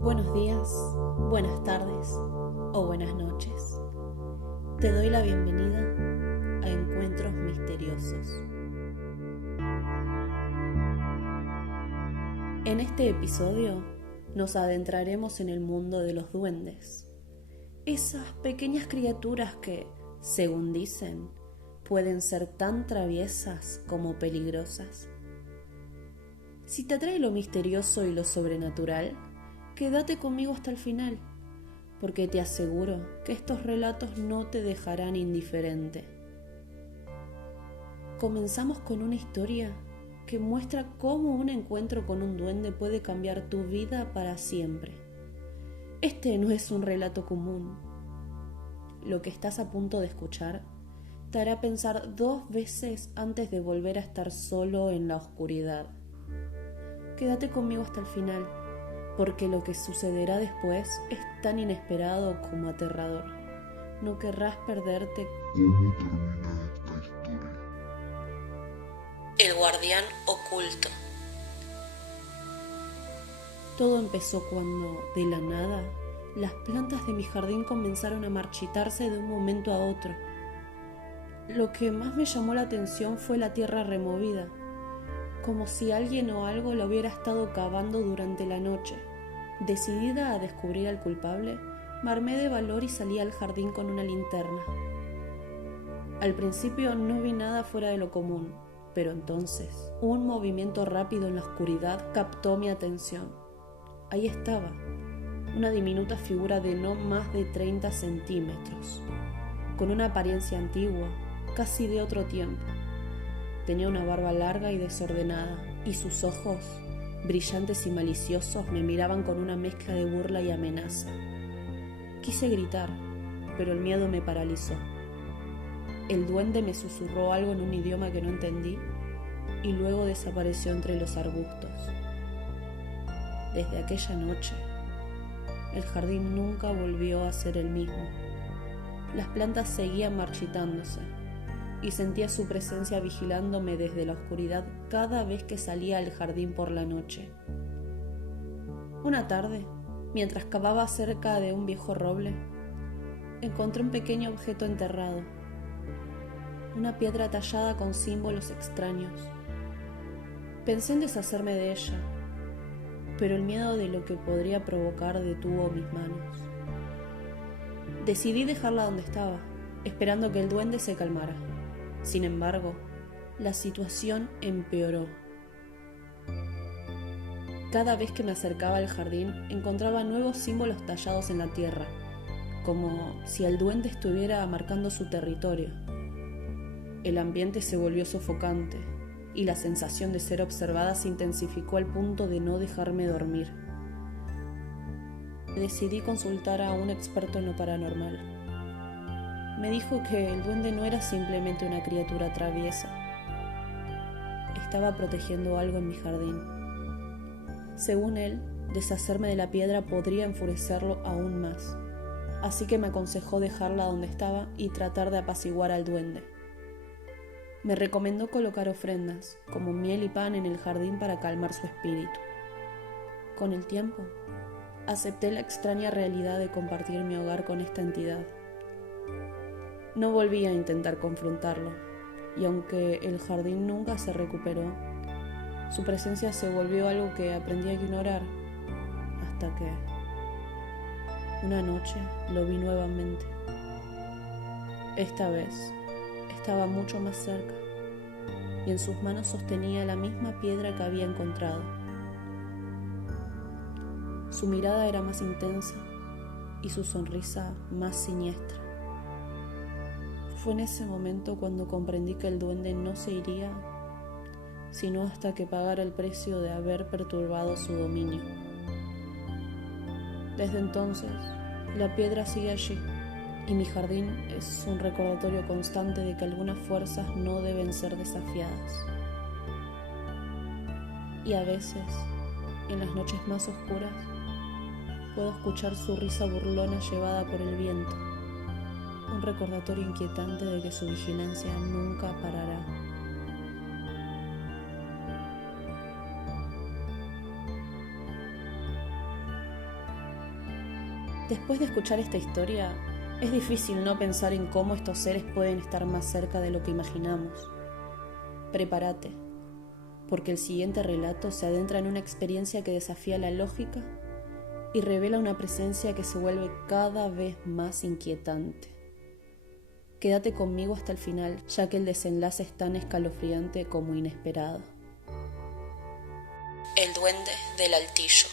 Buenos días, buenas tardes o buenas noches. Te doy la bienvenida a Encuentros Misteriosos. En este episodio nos adentraremos en el mundo de los duendes. Esas pequeñas criaturas que, según dicen, pueden ser tan traviesas como peligrosas. Si te atrae lo misterioso y lo sobrenatural, quédate conmigo hasta el final, porque te aseguro que estos relatos no te dejarán indiferente. Comenzamos con una historia que muestra cómo un encuentro con un duende puede cambiar tu vida para siempre. Este no es un relato común. Lo que estás a punto de escuchar te hará pensar 2 veces antes de volver a estar solo en la oscuridad. Quédate conmigo hasta el final, porque lo que sucederá después es tan inesperado como aterrador. No querrás perderte. ¿Cómo termina esta historia? El guardián oculto. Todo empezó cuando, de la nada, las plantas de mi jardín comenzaron a marchitarse de un momento a otro. Lo que más me llamó la atención fue la tierra removida, como si alguien o algo la hubiera estado cavando durante la noche. Decidida a descubrir al culpable, me armé de valor y salí al jardín con una linterna. Al principio no vi nada fuera de lo común, pero entonces un movimiento rápido en la oscuridad captó mi atención. Ahí estaba, una diminuta figura de no más de 30 centímetros, con una apariencia antigua, casi de otro tiempo. Tenía una barba larga y desordenada, y sus ojos, brillantes y maliciosos, me miraban con una mezcla de burla y amenaza. Quise gritar, pero el miedo me paralizó. El duende me susurró algo en un idioma que no entendí y luego desapareció entre los arbustos. Desde aquella noche, el jardín nunca volvió a ser el mismo. Las plantas seguían marchitándose y sentía su presencia vigilándome desde la oscuridad cada vez que salía al jardín por la noche. Una tarde, mientras cavaba cerca de un viejo roble, encontré un pequeño objeto enterrado, una piedra tallada con símbolos extraños. Pensé en deshacerme de ella, pero el miedo de lo que podría provocar detuvo mis manos. Decidí dejarla donde estaba, esperando que el duende se calmara. Sin embargo, la situación empeoró. Cada vez que me acercaba al jardín, encontraba nuevos símbolos tallados en la tierra, como si el duende estuviera marcando su territorio. El ambiente se volvió sofocante y la sensación de ser observada se intensificó al punto de no dejarme dormir. Decidí consultar a un experto en lo paranormal. Me dijo que el duende no era simplemente una criatura traviesa. Estaba protegiendo algo en mi jardín. Según él, deshacerme de la piedra podría enfurecerlo aún más. Así que me aconsejó dejarla donde estaba y tratar de apaciguar al duende. Me recomendó colocar ofrendas, como miel y pan, en el jardín para calmar su espíritu. Con el tiempo, acepté la extraña realidad de compartir mi hogar con esta entidad. No volví a intentar confrontarlo, y aunque el jardín nunca se recuperó, su presencia se volvió algo que aprendí a ignorar, hasta que una noche lo vi nuevamente. Esta vez estaba mucho más cerca, y en sus manos sostenía la misma piedra que había encontrado. Su mirada era más intensa y su sonrisa más siniestra. Fue en ese momento cuando comprendí que el duende no se iría, sino hasta que pagara el precio de haber perturbado su dominio. Desde entonces, la piedra sigue allí, y mi jardín es un recordatorio constante de que algunas fuerzas no deben ser desafiadas. Y a veces, en las noches más oscuras, puedo escuchar su risa burlona llevada por el viento. Un recordatorio inquietante de que su vigilancia nunca parará. Después de escuchar esta historia, es difícil no pensar en cómo estos seres pueden estar más cerca de lo que imaginamos. Prepárate, porque el siguiente relato se adentra en una experiencia que desafía la lógica y revela una presencia que se vuelve cada vez más inquietante. Quédate conmigo hasta el final, ya que el desenlace es tan escalofriante como inesperado. El duende del altillo.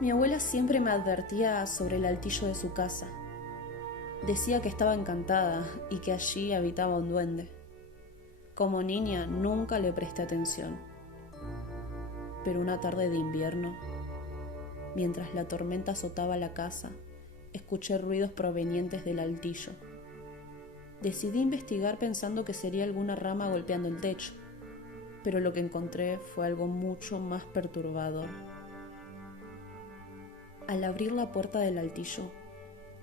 Mi abuela siempre me advertía sobre el altillo de su casa. Decía que estaba encantada y que allí habitaba un duende. Como niña nunca le presté atención. Pero una tarde de invierno, mientras la tormenta azotaba la casa, escuché ruidos provenientes del altillo. Decidí investigar pensando que sería alguna rama golpeando el techo, pero lo que encontré fue algo mucho más perturbador. Al abrir la puerta del altillo,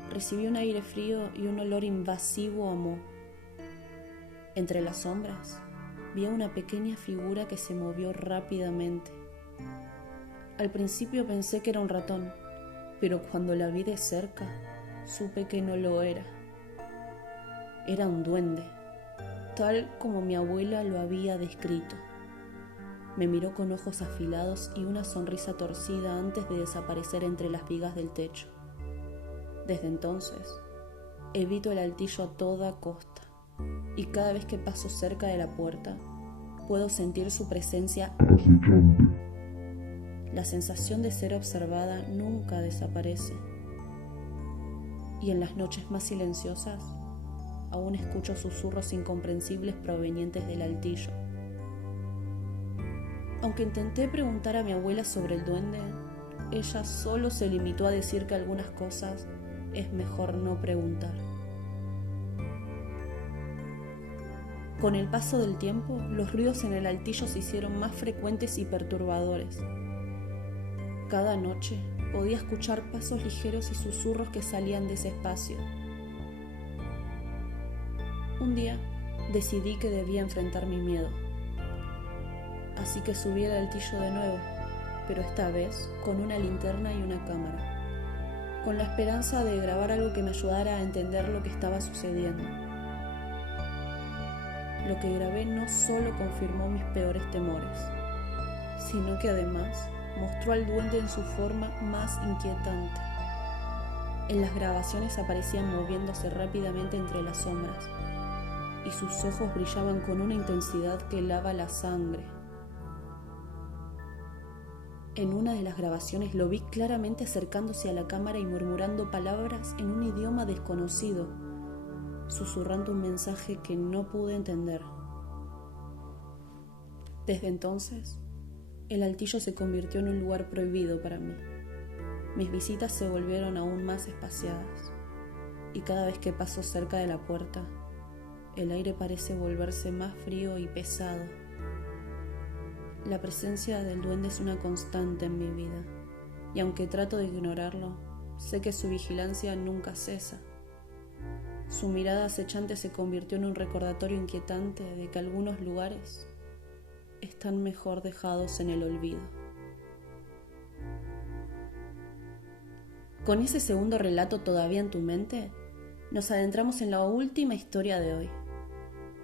recibí un aire frío y un olor invasivo a moho. Entre las sombras, vi a una pequeña figura que se movió rápidamente. Al principio pensé que era un ratón, pero cuando la vi de cerca, supe que no lo era. Era un duende, tal como mi abuela lo había descrito. Me miró con ojos afilados y una sonrisa torcida antes de desaparecer entre las vigas del techo. Desde entonces, evito el altillo a toda costa, y cada vez que paso cerca de la puerta, puedo sentir su presencia acechante. La sensación de ser observada nunca desaparece. Y en las noches más silenciosas, aún escucho susurros incomprensibles provenientes del altillo. Aunque intenté preguntar a mi abuela sobre el duende, ella solo se limitó a decir que algunas cosas es mejor no preguntar. Con el paso del tiempo, los ruidos en el altillo se hicieron más frecuentes y perturbadores. Cada noche podía escuchar pasos ligeros y susurros que salían de ese espacio. Un día decidí que debía enfrentar mi miedo. Así que subí al altillo de nuevo, pero esta vez con una linterna y una cámara, con la esperanza de grabar algo que me ayudara a entender lo que estaba sucediendo. Lo que grabé no solo confirmó mis peores temores, sino que además mostró al duende en su forma más inquietante. En las grabaciones aparecían moviéndose rápidamente entre las sombras, y sus ojos brillaban con una intensidad que helaba la sangre. En una de las grabaciones lo vi claramente acercándose a la cámara y murmurando palabras en un idioma desconocido, susurrando un mensaje que no pude entender. Desde entonces, el altillo se convirtió en un lugar prohibido para mí. Mis visitas se volvieron aún más espaciadas, y cada vez que paso cerca de la puerta, el aire parece volverse más frío y pesado. La presencia del duende es una constante en mi vida, y aunque trato de ignorarlo, sé que su vigilancia nunca cesa. Su mirada acechante se convirtió en un recordatorio inquietante de que algunos lugares están mejor dejados en el olvido. Con ese segundo relato todavía en tu mente, nos adentramos en la última historia de hoy,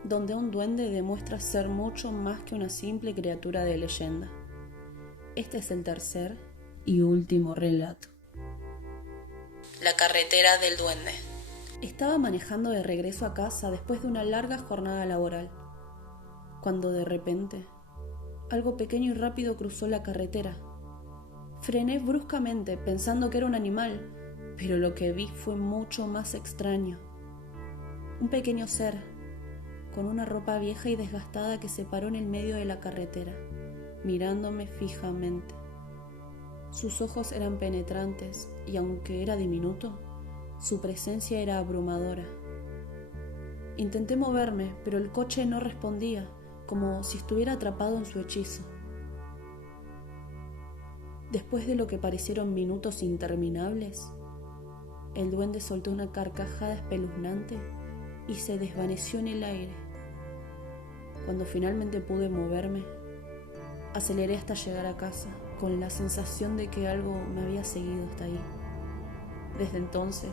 donde un duende demuestra ser mucho más que una simple criatura de leyenda. Este es el tercer y último relato. La carretera del duende. Estaba manejando de regreso a casa después de una larga jornada laboral, cuando de repente, algo pequeño y rápido cruzó la carretera. Frené bruscamente pensando que era un animal, pero lo que vi fue mucho más extraño. Un pequeño ser, con una ropa vieja y desgastada que se paró en el medio de la carretera, mirándome fijamente. Sus ojos eran penetrantes y aunque era diminuto, su presencia era abrumadora. Intenté moverme, pero el coche no respondía, como si estuviera atrapado en su hechizo. Después de lo que parecieron minutos interminables, el duende soltó una carcajada espeluznante y se desvaneció en el aire. Cuando finalmente pude moverme, aceleré hasta llegar a casa, con la sensación de que algo me había seguido hasta ahí. Desde entonces,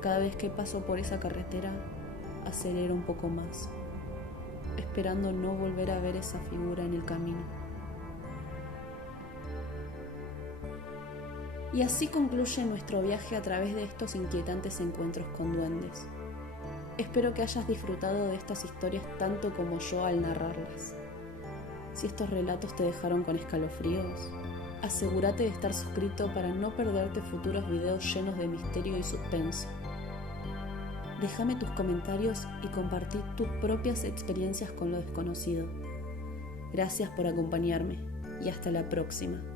cada vez que paso por esa carretera, acelero un poco más, esperando no volver a ver esa figura en el camino. Y así concluye nuestro viaje a través de estos inquietantes encuentros con duendes. Espero que hayas disfrutado de estas historias tanto como yo al narrarlas. Si estos relatos te dejaron con escalofríos, asegúrate de estar suscrito para no perderte futuros videos llenos de misterio y suspenso. Déjame tus comentarios y compartí tus propias experiencias con lo desconocido. Gracias por acompañarme y hasta la próxima.